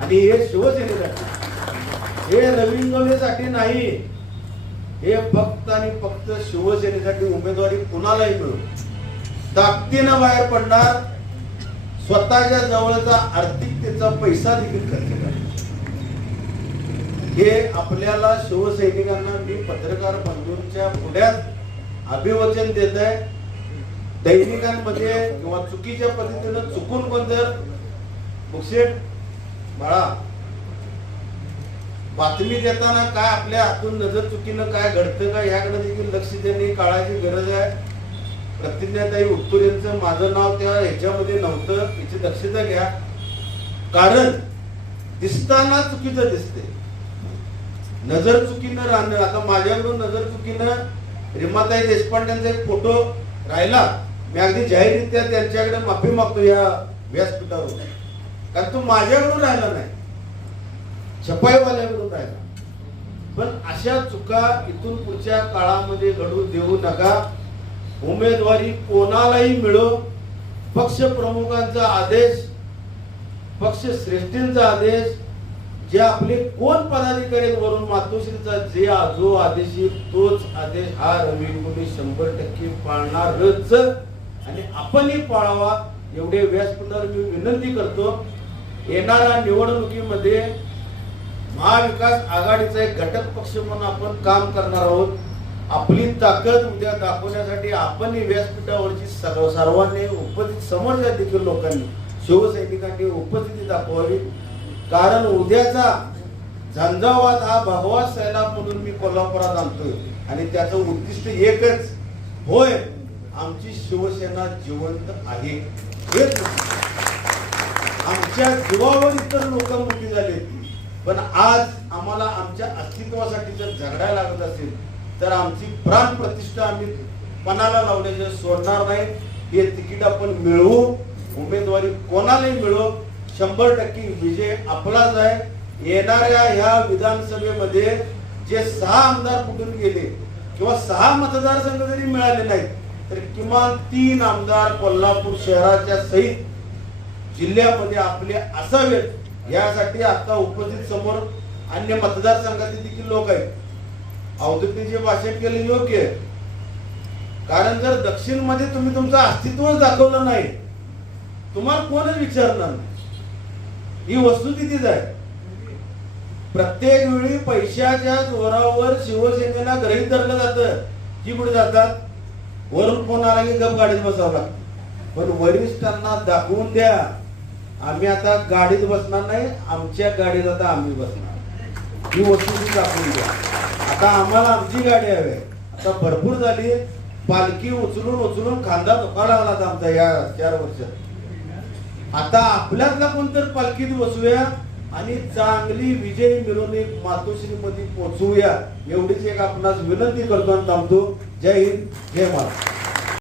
आणि हे शिवसेनेसाठी हे रवींद्रसाठी नाही. हे फक्त आणि फक्त शिवसेनेसाठी उमेदवारी कुणालाही मिळू. ताकदीनं बाहेर पडणार. स्वतःच्या जवळचा आर्थिकतेचा पैसा देखील खर्च करणार हे आपल्याला शिवसैनिकांना मी पत्रकार बंधूंच्या पुढ्यात अभिवचन देत आहे. दैनिकांमध्ये किंवा चुकीच्या पद्धतीनं चुकून पण जर बाळा बातमी देताना काय आपल्या हातून नजर चुकीनं काय घडतं का याकडे देखील लक्ष देणे काळाची गरज आहे. प्रतिज्ञाताई उत्तूर यांचं माझं नाव त्या ह्याच्यामध्ये नव्हतं. याची दक्षता घ्या. कारण दिसताना चुकीचं दिसते नजर चुकीनं राहणं आता माझ्याकडून नजर चुकीनं रिमाताई देशपांडेंचा एक फोटो राहिला. मी अगदी जाहीररित्या त्यांच्याकडे माफी मागतो या व्यासपीठावर कारण तो माझ्याकडून राहिला नाही. छपाईवाल्याकडून राहिला. पण अशा चुका इथून पुढच्या काळामध्ये घडू देऊ नका. उमेदवारी कोणालाही मिळो. पक्ष प्रमुखांचा आदेश पक्ष श्रेष्ठींचा आदेश जे आपले कोण पदाधिकारी वरून मातोश्रीचा जे जो आदेश येईल तोच आदेश हा रवी कुणी शंभर टक्के पाळणारच. आणि आपणही पाळावा एवढे व्यासपीठावर मी विनंती करतो. येणाऱ्या निवडणुकीमध्ये महाविकास आघाडीचा एक घटक पक्ष म्हणून आपण काम करणार आहोत. आपली ताकद उद्या दाखवण्यासाठी आपणही व्यासपीठावरची सर्व सर्वांनी उपस्थित समजल्या देखील लोकांनी शिवसैनिकांनी उपस्थिती दाखवावी. कारण उद्याचा झंझावात हा भगवा सैलाब म्हणून मी कोल्हापुरात आणतोय. आणि त्याचं उद्दिष्ट एकच होय आमची शिवसेना जिवंत आहे. हेच आमच्या जीवावर इतर लोक मोठी झाली पण आज आम्हाला आमच्या अस्तित्वासाठी जर झगडायला लागत असेल तर आमची प्राण प्रतिष्ठा आम्ही पणाला लावण्याचे सोडणार नाही. हे तिकीट आपण मिळवू. उमेदवारी कोणालाही मिळवू शंभर टक्के विजय आपलाच आहे. येणाऱ्या ह्या विधानसभेमध्ये जे सहा आमदार कुठून गेले किंवा सहा मतदारसंघ जरी मिळाले नाहीत तर किमान तीन आमदार कोल्हापूर शहराच्या सहित जिल्ह्यामध्ये आपले असावेत यासाठी आता उपस्थित समोर अन्य मतदारसंघातील देखील लोक आहेत. औद्योगिक भाषण केले योग्य आहे. कारण जर दक्षिणमध्ये तुम्ही तुमचं अस्तित्वच दाखवलं नाही तुम्हाला कोणच विचारणार नाही. ही वस्तुस्थितीच आहे. प्रत्येक वेळी पैशाच्या जोरावर शिवसेनेला ग्रहित धरलं जातं. की कुठे जातात? वरून फोन आला की गप गाडीत बसावं लागतं. पण वरिष्ठांना दाखवून द्या. आम्ही आता गाडीत बसणार नाही आमच्या गाडीत आता आम्ही बसणार. ही वस्तू दाखवून द्या. आता आम्हाला आमची गाडी हवी आहे. आता भरपूर झाली पालखी उचलून उचलून खांदा दुखायला लागला आमचा या चार वर्षात आता आपल्यातला कोणतर पालखीत बसूया आणि चांगली विजय मिरवणूक मातोश्री मध्ये पोहोचवूया एवढीच एक आपणास विनंती करतो आणि थांबतो. जय हिंद. जय महाराष्ट्र